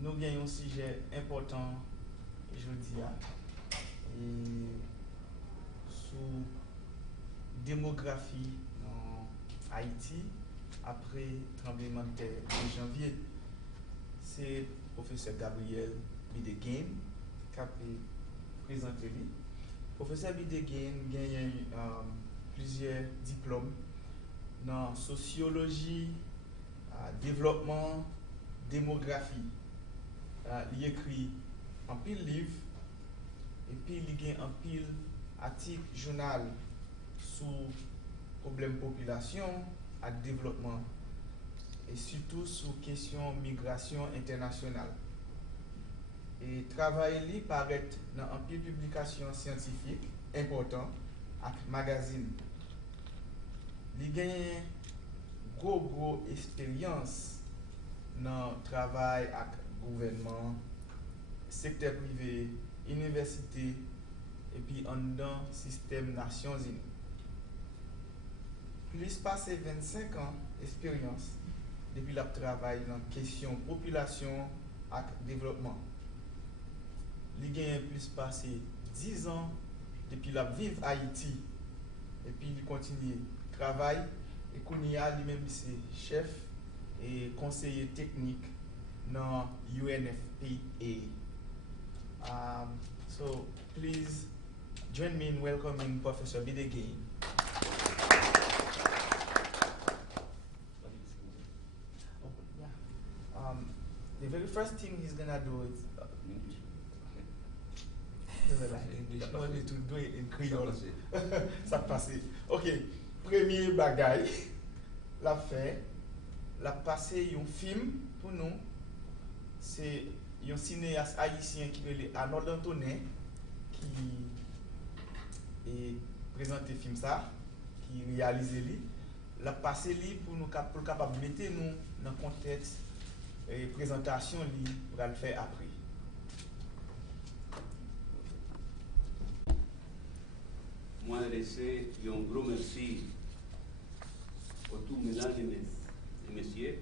nous avons un sujet important aujourd'hui sur démographie en Haïti après le tremblement de terre de janvier. C'est le professeur Gabriel Bideguen qui a présenté lui. Professeur Bideguen gagne plusieurs diplômes dans sociologie, développement, démographie. Il écrit un pile livre et puis il a un pile article journal sur problème population et développement et surtout sur question migration internationale. Et travail li paraît dans un pile publication scientifique important avec magazine. Il gagne gros expérience dans le travail avec gouvernement, secteur privé, université et puis en dans système Nations Unies. Plus passé 25 ans d'expérience depuis le travail dans la question population et développement. Il gagne plus passé 10 ans depuis la vivre Haïti et puis il continue travail et qu'on y a lui-même c'est chef et conseiller technique dans UNFPA. So please join me in welcoming Professor Bideguen. The very first thing he's gonna do is English. I want you to do it in Creole. Ça passe. Ok. Premier bagay, la fait, la passé un film pour nous. C'est un cinéaste haïtien qui est Arnold Antonin qui présente le film ça, qui réalise lui. La passé lui pour nous capable mettre nous dans le contexte et présentation lui pour le faire après. Moi, adresser un gros merci à tous mesdames et messieurs.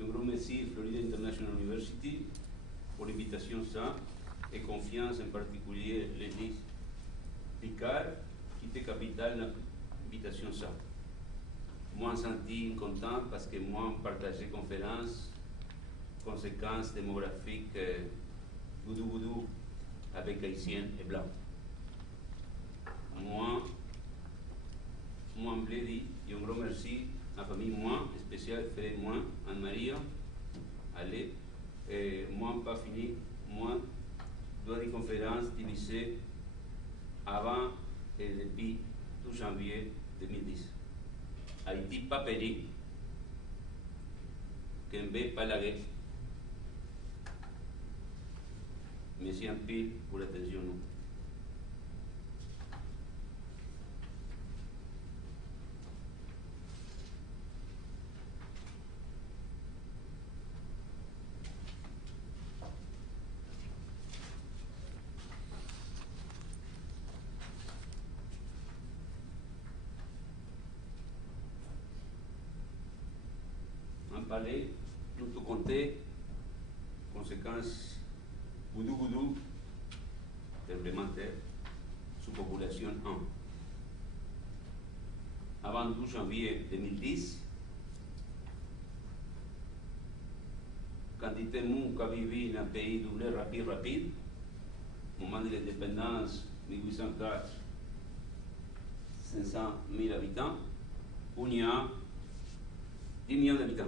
Un gros merci à Florida International University pour l'invitation ça et confiance en particulier Lénis Picard qui était capital de l'invitation ça. Moi, je me sens content parce que moi, partager conférence, conséquences démographiques, goudou avec Haïtiens et Blancs. Moi, je voulais dire un grand merci à la famille, moi, spécial frère, moi, Anne-Marie, allez, et moi, pas fini, moi, dois des conférences divisées avant et depuis tout janvier 2010. Haïti, pas péri, Kembe, pas la guerre. Merci un peu pour l'attention. Parler, nous tout compter, conséquences goudou, complémentaires, sous population 1. Avant 12 janvier 2010, quantité de monde qui a vécu dans un pays doublé rapide, moment de l'indépendance 1804, 500 000 habitants, on y a 10 millions d'habitants.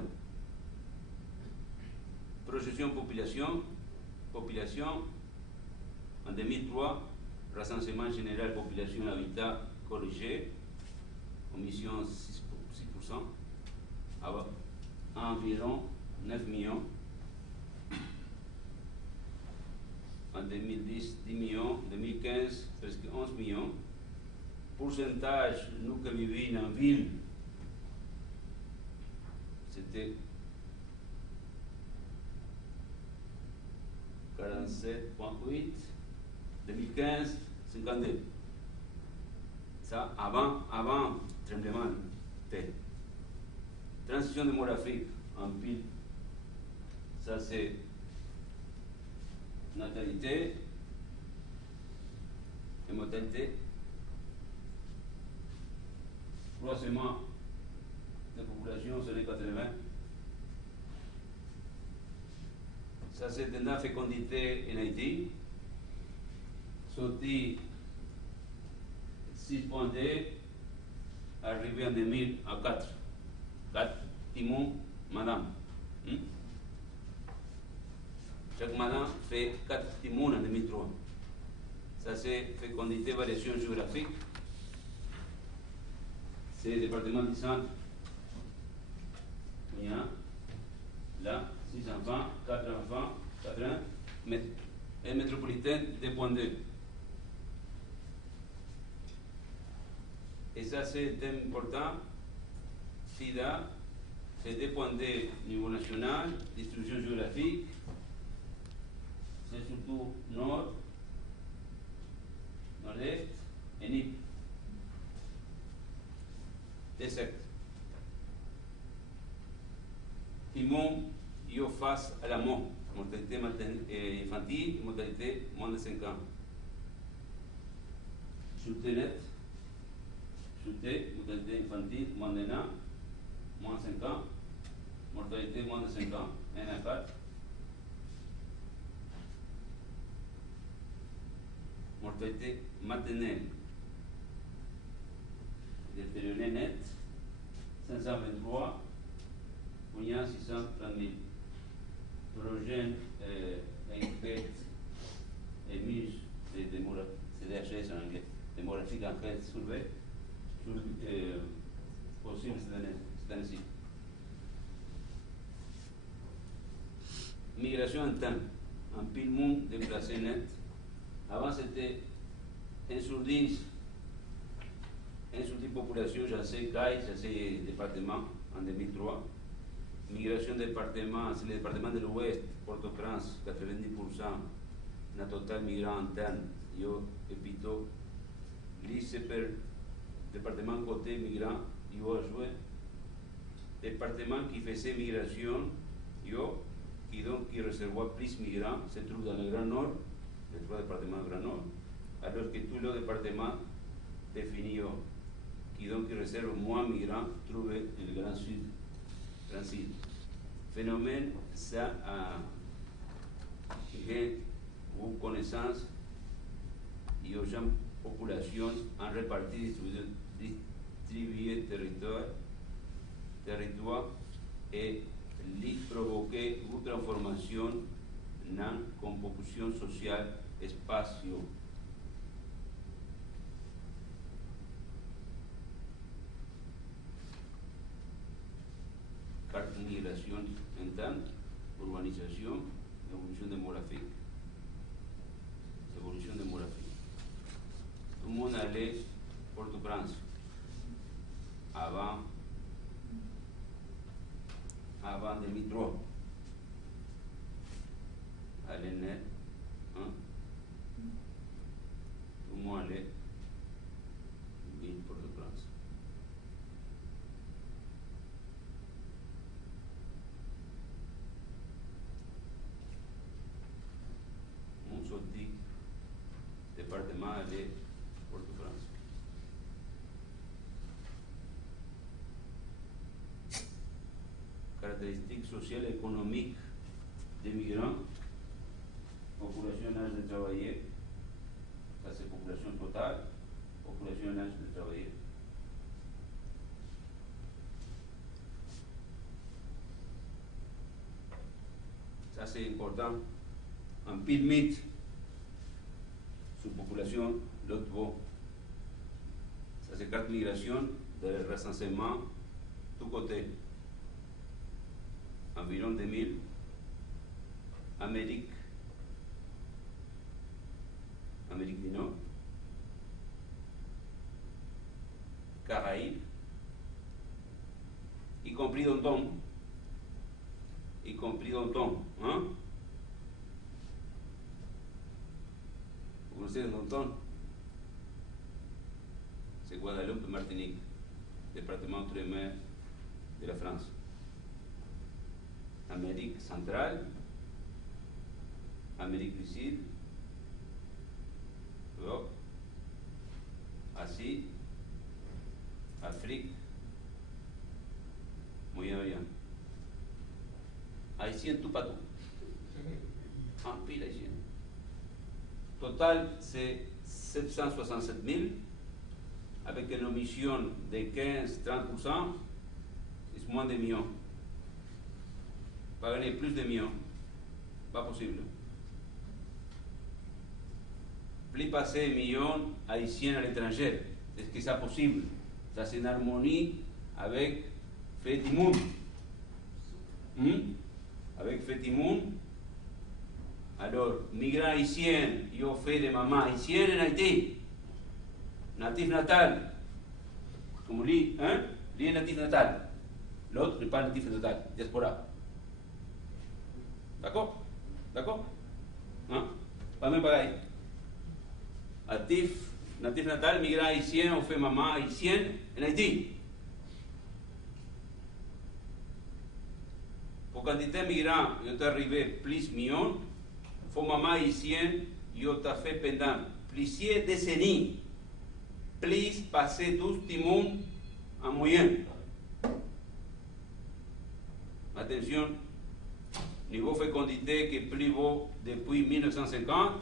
Projection population, en 2003, recensement général population habitat corrigé, omission 6%, environ 9 millions. En 2010, 10 millions, 2015, presque 11 millions. Pourcentage, nous qui vivons en ville, c'était 47,8, 2015, 52. Ça, avant tremblement de terre. distribution démographique en pile, ça c'est natalité et mortalité, croissement de population sur les 80. Ça c'est la fécondité en Haïti, sorti 6.2, arrivé en 2000 à 4. 4 timons, madame. Chaque madame fait 4 timons en 2003. Ça c'est fécondité, variation géographique. C'est le département du centre. Il y a là 6 enfants, 4 enfants, 4 ans, et métropolitaine 2.2. Et ça c'est important. SIDA, c'est 2.2 niveau national, distribution géographique. C'est surtout nord, nord-est et NIP. Des sectes. Timon, yo face à la mort, mortalité infantile, mortalité moins de 5 ans. Chuté net, chuté, mortalité infantile, moins de 1 an, moins de 5 ans, mortalité moins de 5 ans, 1 à 4. Mortalité maternelle, détériorée net, 523, on y a 630 000. Projet enquête émise de CDHS en anglais, démographique enquête soulevée sur possible cette année-ci. Migration en temps, en pile monde déplacé net. Avant c'était 1 sur 10, 1 sur 10 population, j'ai assez CAI, j'ai assez département en 2003. Migration département, c'est le département de l'Ouest, Port-au-Prince, 90%, na total migrant interne, yo epito, glisse per département côté migrant, yo a joué. Département qui faisait migration, yo, qui reservait plus migrants, se trouve dans le Grand Nord, les 3 départements du Grand Nord, alors que tous les départements définis, qui réservent moins migrants, trouvent le Grand Sud. Transit. Phénomène, ça a une connaissance et aux gens population en répartie distribué territoire et lui provoquer une transformation dans composition sociale espacio. Carte migration interne, urbanisation, évolution démographique. Évolution démographique. Tout le monde allait Port-au-Prince avant 2003. Allait net, hein? Tout le monde allait Port-au-Prince. Sorti département de Port-au-Prince. Caractéristiques sociales et économiques des migrants, population en âge de travailler, ça c'est population totale, population en âge de travailler. Ça c'est important. Un pile mythe sur population, l'autre bon. Ça c'est 4 migrations de recensement, tout côté. Environ 2000, Amérique du Nord, Caraïbes, y compris Danton, hein? Vous connaissez Danton? C'est Guadeloupe, Martinique, département outre-mer de la France. Amérique centrale, Amérique du Sud, Europe, Asie, Afrique, Moyen-Orient. Haïtiens tout partout. En pile haïtien. Total, c'est 767 000, avec une omission de 15-30%, c'est moins de millions. Pas gagner plus de millions, pas possible. Plus passer millions haïtiens à l'étranger, est-ce que c'est possible? Ça c'est une harmonie avec Fait du Monde. Avec Fait du Monde. Alors, migrants haïtiens, ils ont fait des mamans haïtiennes en Haïti. Natif natal. Comme lui, hein? Lui est natif natal. L'autre n'est pas natif natal, diaspora. D'accord? D'accord? Hein? Pas même pareil. Natif natal, migrants haïtiens ont fait maman haïtienne en Haïti. Pour quantité de migrants, ils sont arrivés plus millions. Pour maman haïtienne, ils ont fait pendant plusieurs décennies. Plus passer 12 timons en moyenne. Attention, niveau fécondité qui est plus haut depuis 1950,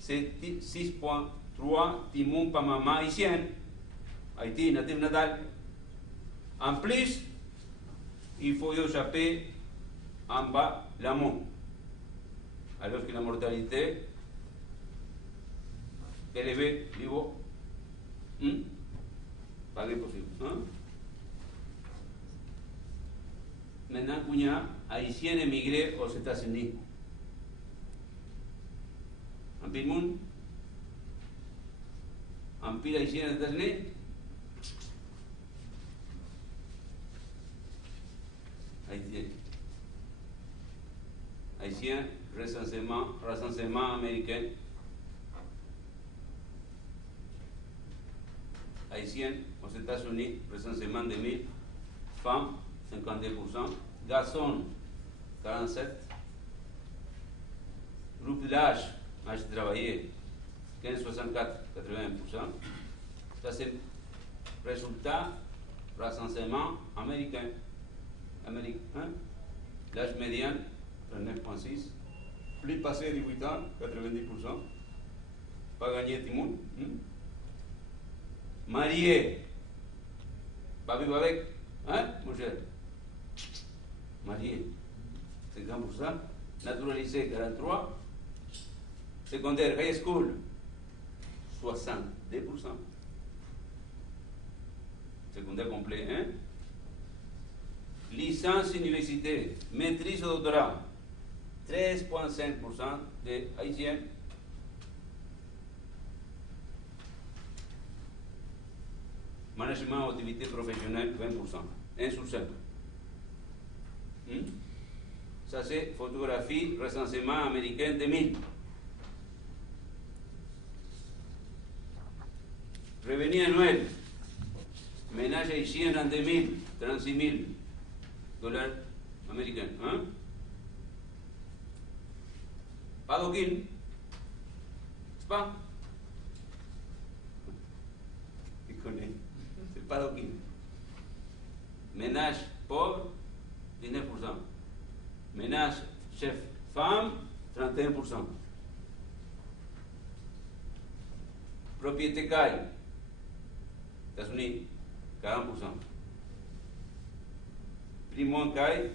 c'est 6,3 timons par maman haïtienne. Haïti, natif natal. En plus, il faut y échapper en bas l'amont. Alors que la mortalité est élevée, niveau, pas possible. Maintenant, il y a haïtiens émigrés aux États-Unis. En pile monde, en pile haïtiens aux États-Unis. Haïtiens, recensement américain. Haïtiens aux États-Unis, recensement 2000, femmes 52%, garçons 47%, groupe d'âge, âge de travailler 15-64, 80%. Ça c'est résultat recensement américain. L'âge médian 39,6, plus passé 18 ans, 90%, pas gagné tout le monde. Marié, pas vivre avec, hein, mon cher? Marié, 50%, naturalisé 43%, secondaire, high school, 62%, secondaire complet, hein? Licence université, maîtrise ou doctorat, 13,5% des Haïtiens. Management activité professionnelle, 20%. 1 sur 5. Ça c'est photographie, recensement américain 2000. Revenu annuel, ménage haïtien en 2000, 36 000 dollars américains. Pas d'aucune, c'est pas? Il connaît, c'est pas d'aucune. Ménage pauvre, 19%. Ménage chef femme, 31%. Propriété caille, États-Unis, 40%. Primo caille,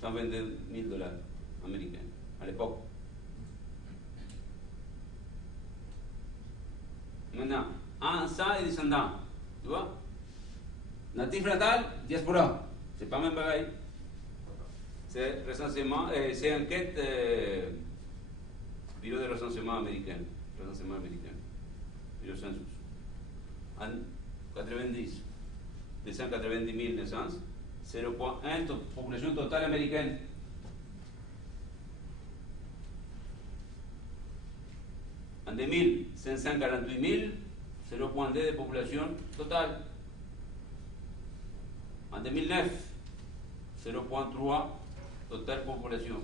122 000 dollars américains à l'époque. Maintenant, ancêtres et descendants, tu vois? Natif natal, diaspora, c'est pas même pareil. C'est recensement, c'est enquête bureau de recensement américain, bureau census. En 90, 290 000 naissances, 0,1 population totale américaine. En 2000, 548 000, 0,2 de population totale. En 2009, 0,3 total population.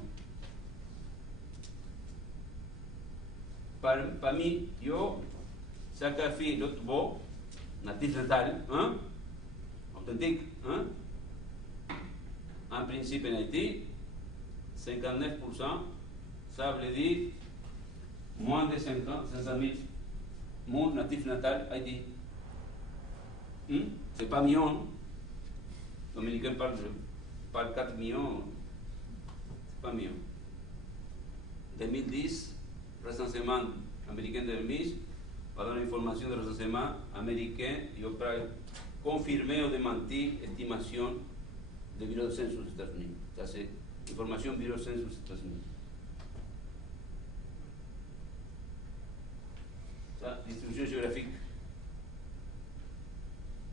Parmi yo, ça qu'a fait l'autre bord, natif natal, hein, authentique, hein, en principe en Haïti, 59%, ça veut dire moins de 500 000 monde natif natal Haïti. C'est pas million. Les Dominicains parlent 4 millions. C'est pas million. 2010, recensement américain de 2010, pendant l'information de recensement américain, il a confirmé ou démenti l'estimation du Bureau de Census aux États-Unis. Ça, c'est l'information du Bureau de Census aux États-Unis. Ça, distribution géographique.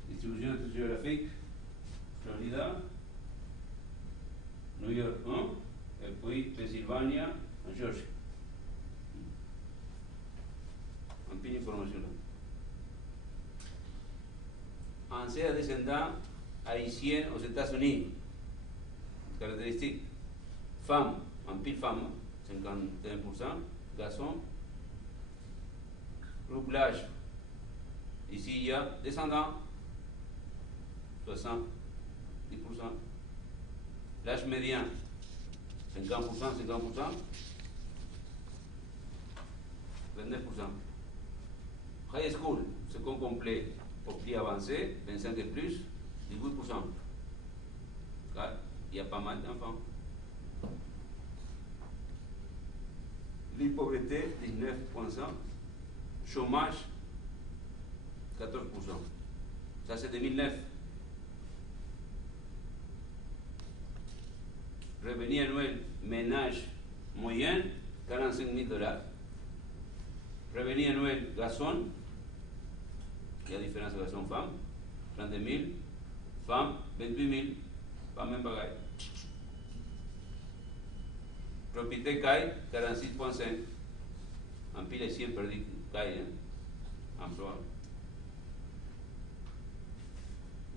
Distribution géographique, Florida, New York 1, et puis Pennsylvania, en Georgie. Un peu d'information là. Ancien descendant haïtien aux États-Unis. Caractéristiques. Femmes, un pile femme, 51%, garçons. Groupe l'âge. Ici, il y a descendants, 70%. L'âge médian, 50%, 50%. 29%. High school, second complet, au prix avancé, 25 et plus, 18%. Car il y a pas mal d'enfants. La pauvreté, 19%. Chômage, 14%. Ça, c'est 2009. Revenu annuel ménage moyen, 45 000 $. Revenu annuel garçon, il y a différence garçon-femme, 32 000, femme, 28 000, pas même bagaille. Propriété CAI, 46,5. En pile ici, on perdu CAI, emploi.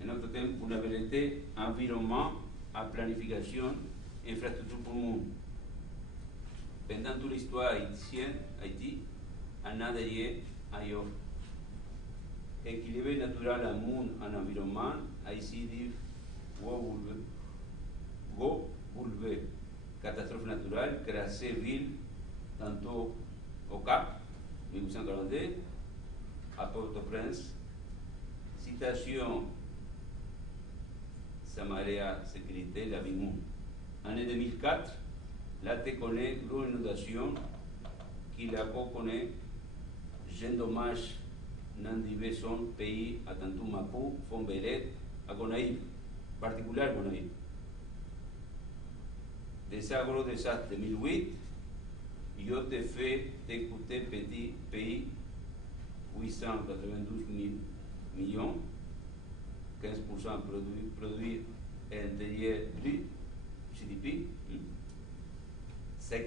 En autre terme, vulnérabilité, environnement, à planification, infrastructure pour le monde. Pendant toute l'histoire haïtienne, Haïti, on a derrière ailleurs. Équilibre naturel à monde en environnement, Haïti dit go boulevard. Catastrophe naturelle, classée ville, tantôt au Cap, 1842, à Port-au-Prince. Citation Samaria Sécurité, la Bimou. Année 2004, la te connaît gros inondation qui la connaît, j'ai dommage dans divers pays, à Tantou Mapou, Fonberet, à Gonaïve, particulier Gonaïve. Des agro desastres 2008, il a fait d'écouter petit pays 892 millions, 15% produit intérieur brut, GDP. Ces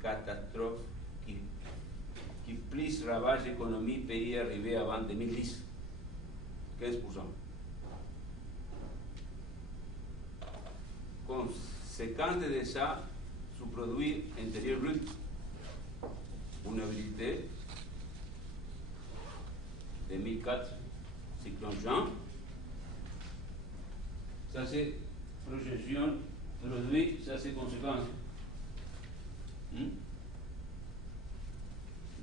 catastrophes qui plus ravage l'économie pays arrivé avant 2010, 15%. Conséquence de ça, sous-produit intérieur brut, vulnérabilité, 2004, cyclone Jean. Ça c'est projection, produit, ça c'est conséquence.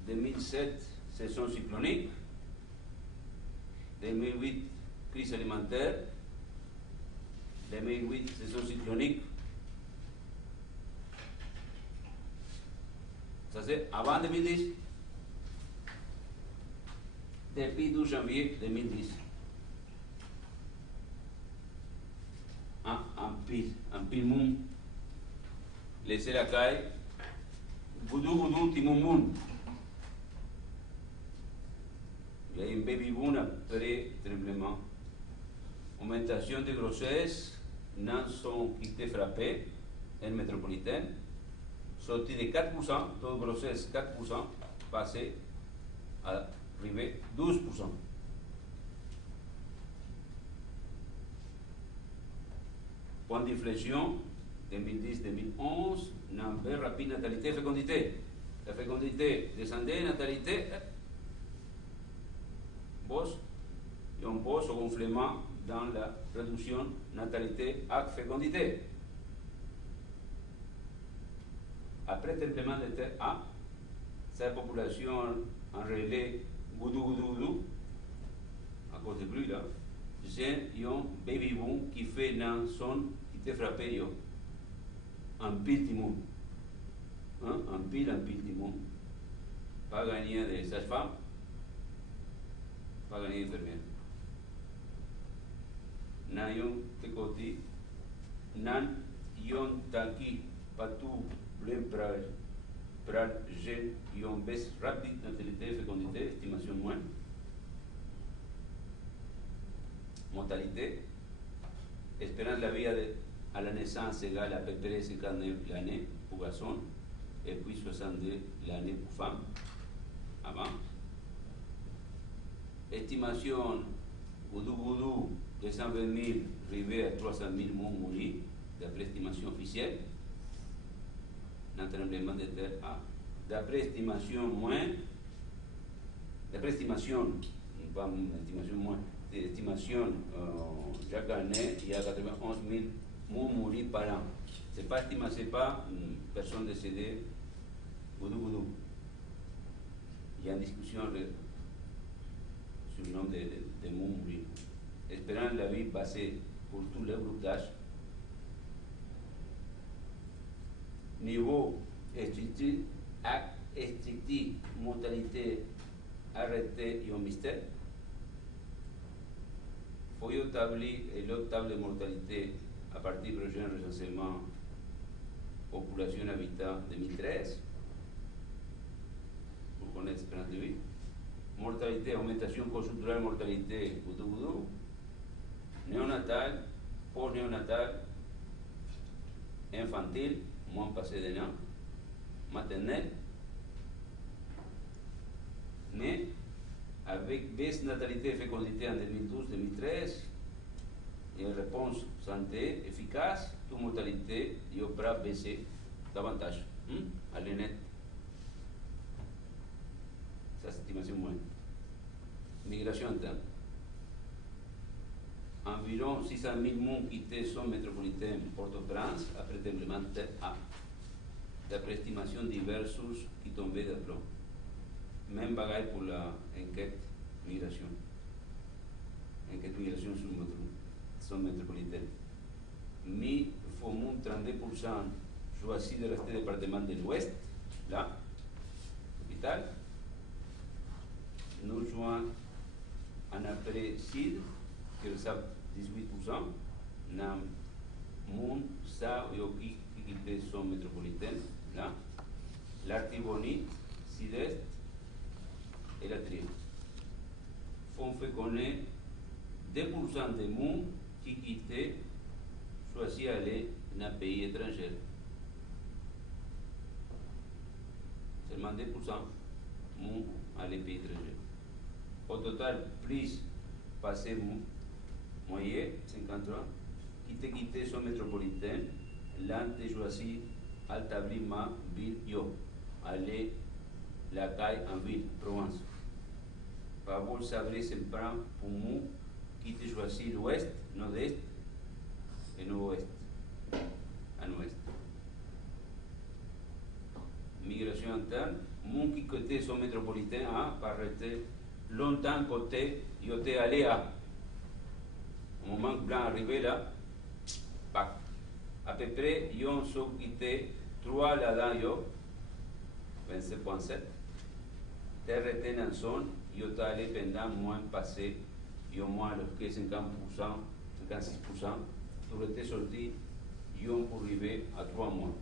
2007, saison cyclonique. 2008, crise alimentaire. 2008, saison cyclonique. Ça c'est avant 2010. Depuis 12 janvier 2010. En pile monde, laissez la caille. Boudou, timoumoun. Il y a une baby boom après tremblement. Augmentation de grossesse, n'en sont qui étaient frappés, en métropolitaine. Sorti de 4%, taux de grossesse 4%, passé à arriver 12%. point d'inflexion, 2010-2011, une belle rapide natalité et fécondité. La fécondité descendait, natalité, bosse, et on bosse au gonflement dans la réduction natalité à fécondité. Après tremblement de terre A, sa population en relais goudou, à cause du bruit là, j'ai un baby boom qui fait une son qui te frappe en pile du monde. En pile du monde. Pas gagné de sage-femme, pas gagné d'infirmière. Nayon te côté, nan yon taki patou bleu pral jeune yon baisse rapide natalité fécondité estimation moins. Mortalité, espérance de la vie à la naissance égale à peu près 59 l'année pour garçon et puis 62 l'année pour femme. Avant. Estimation Goudou, 220 000 arrivé à 300 000 morts mourir, d'après estimation officielle. Dans le tremblement de terre A. D'après estimation moins, d'après estimation, pas estimation moins, estimation chaque année, il y a 91 000 morts mourir par an. C'est pas estimé, c'est pas une personne décédée, Goudou. Il y a une discussion sur le nombre de morts mourir. Espérance de la vie passée pour tous les groupes d'âge. Niveau stricti, mortalité arrêtée et un mystère. Il faut établir l'autre table de mortalité à partir du prochain recensement population habitant 2013 pour connaître l'espérance de vie. Mortalité, augmentation conjoncturelle, mortalité, goudou, néonatal, post-néonatal, infantile, moins passé d'un an, maternelle, mais avec baisse natalité et fécondité en 2012-2013, et une réponse santé efficace, toute mortalité, il y aura baissé davantage, à l'ENET. Ça, c'est estimation moyenne. Migration interne. Environ 600 000 monde quittent son métropolitain Port-au-Prince après tremblement de terre A. D'après estimation diverses qui tombaient d'aplomb. Même bagaille pour l'enquête migration. Enquête migration sur son métropolitaine. Mais il faut 32% choisi de rester département de l'Ouest, là, capitale. Nous jouons en après Sud, qui reçoit 18%, dans Moun, Sa, Yoki, qui quitte son métropolitaine, là, l'Artibonite, Sud-Est et la Trier. On fait connaître 2% des Moun qui quittent, choisissent aller dans un pays étranger. Seulement 2% Moun aller pays étranger. Au total, plus passé moyen, 53, qui te quitté son métropolitain, l'an te choisi Altabrima, ville Yo, aller la caille en ville, Provence. Par vous savoir, c'est pour nous qui te choisi l'ouest, nord-est et nord-ouest, en ouest. Migration interne, mon qui côté son métropolitain a arrêté longtemps côté, il était allé au moment que blanc arrivé là, à peu près, ils ont quitté 3 là-dedans, 27.7. Terre était dans zone, ils ont allé pendant moins passé, ils ont moins que 50%, 56%, tout était sorti, ils ont pour arriver à 3 mois.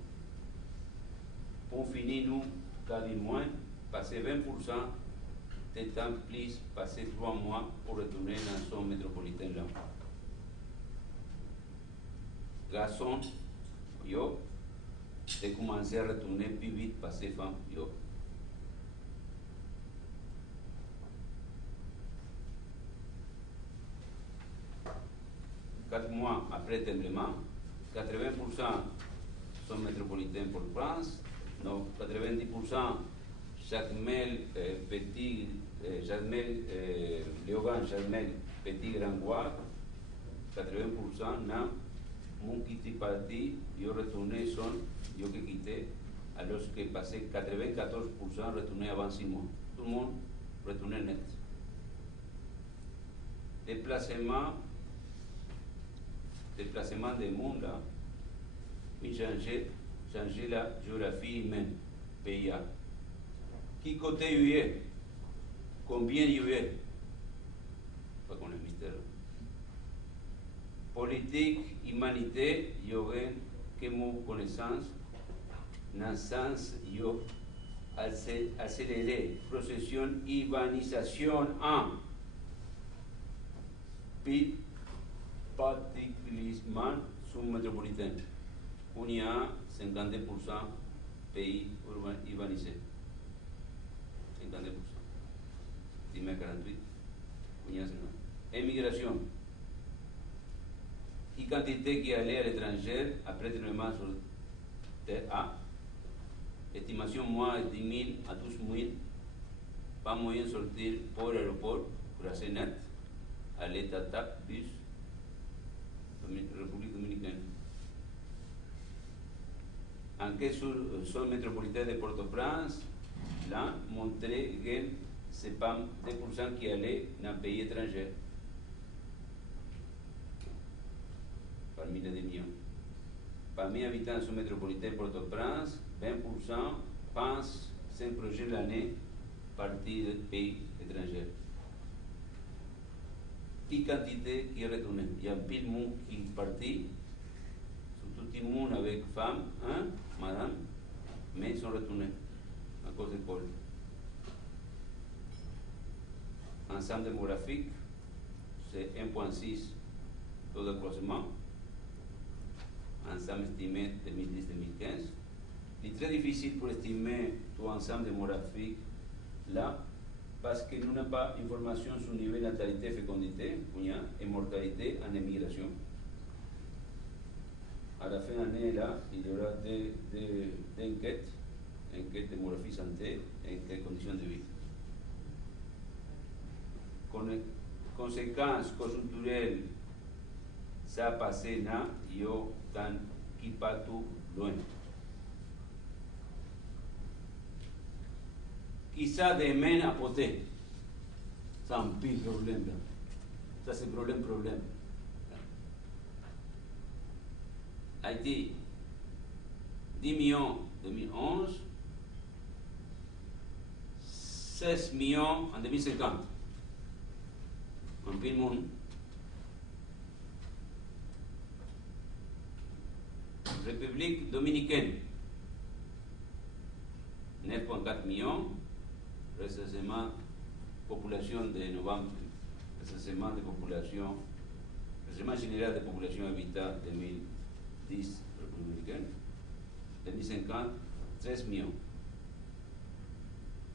Pour finir, nous, quasi moins, passer 20%, de temps plus, passer 3 mois pour retourner dans son métropolitain là. Garçon, yo, de commencer à retourner plus vite, passer femme, yo. Quatre mois après le tremblement, 80% sont métropolitains pour France, donc 90% Jacmel, Petit, Jacmel, Léogane, Jacmel, Petit, Grangoire, 80% n'a mon quitté parti, ils retourné son, ils ont quitté, alors que passé 94% retourné avant 6 mois. Tout le monde retourné net. Déplacement des mondes là, puis changer la géographie humaine, pays. Qui côté il est? Combien il est? Pas qu'on le mystère. Politique, humanité, il y aurait que mon connaissance, dans le sens, il y a accéléré, procession, urbanisation en, puis particulièrement sous-métropolitain. On y a 52% pays urbanisés. 52%. Estimé 48, on y a 50. Immigration. Qui quantité qui allait à l'étranger après traitement sur TA, estimation moins de 10 000 à 12 000, pas moyen de sortir pour l'aéroport, pour la Sénat, à l'état bus, République dominicaine. Enquête sur zone métropolitaine de Port-au-Prince, là, montrait que c'est pas 2% qui allaient dans un pays étranger. Parmi les 2 millions. Parmi les habitants sous métropolitain Port-au-Prince, 20% pensent 5 projets l'année partir de pays étrangers. Qui quantité qui est retournée? Il y a pile monde qui est parti, surtout tout le monde avec femme, hein, madame, mais ils sont retournés à cause de Paul. Ensemble démographique, c'est 1,6 taux de croissance. Ensemble estimé 2010-2015. Il est très difficile pour estimer tout ensemble démographique là, parce que nous n'avons pas d'informations sur le niveau de natalité et fécondité, et mortalité en émigration. À la fin de l'année, là, il y aura des enquêtes, enquête démographie santé, enquête conditions de vie. Conséquences conjoncturelles, ça a passé là, yo tan qui pas tout loin. Qui ça demène à poter? C'est un pile problème là. Ça c'est problème. Haïti, 10 millions en 2011, 16 millions en 2050. Un pile monde. République dominicaine, 9,4 millions, recensement population de novembre, recensement de population, recensement général de population habitat 2010, République dominicaine, 2050, 13 millions.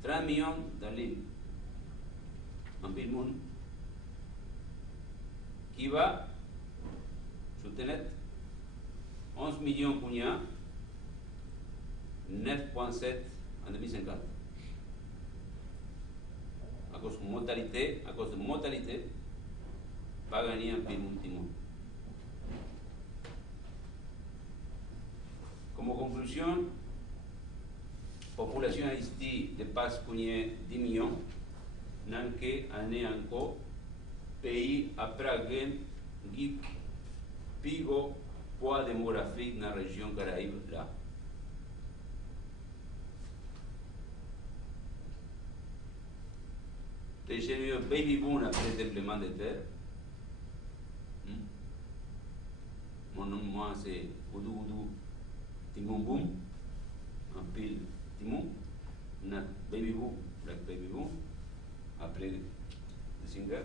30 millions dans l'île, en pile monde, qui va soutenir 11 millions Kounia, 9,7 en 2050. À cause de mortalité, pas gagner un pays multimon. Comme conclusion, population haïtienne dépasse 10 millions, n'en que année encore, pays après guerre, pigo poids démographique dans la région Caraïbe là. Les génieux baby boom après le tremblement de terre. Mon nom, moi, c'est Oudou Timon Boom, en pile Timon. Baby boom, black baby boom, après le singer.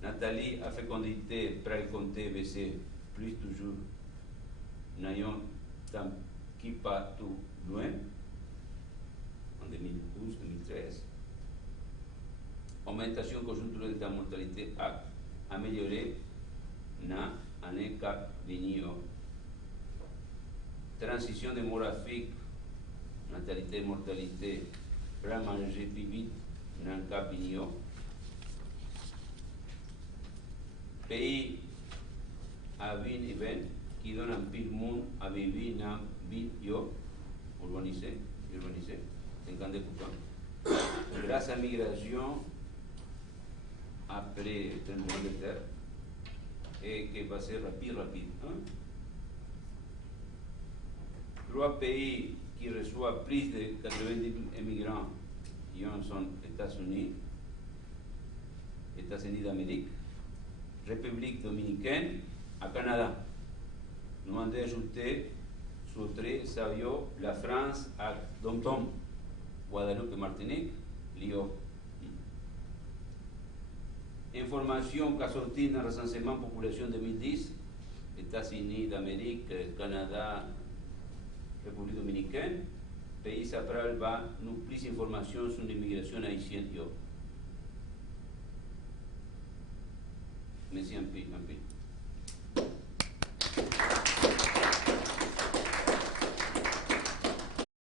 Nathalie a fécondité, précompté, baissé, plus toujours. N'ayons tant qui pas tout loin, en 2012-2013. Augmentation conjoncturelle de la mortalité a amélioré dans l'année 4 venir. transition démographique, natalité, mortalité, pour manger plus vite dans le cas pignon. Pays à vivre event qui donne un peu de monde à vivre dans ville urbanisé, 50%. Grâce à la migration, après le tremblement de terre, et qui va ser rapide. Trois pays qui reçoivent plus de 90 immigrants sont États-Unis d'Amérique, République dominicaine et Canada. Nous avons ajouté sur Savio, la France à Dom-Tom, Guadeloupe et Martinique, Lyon. Information qui a sorti dans le recensement population 2010, États-Unis d'Amérique, Canada, République dominicaine, pays central va nous plus d'informations sur l'immigration haïtienne.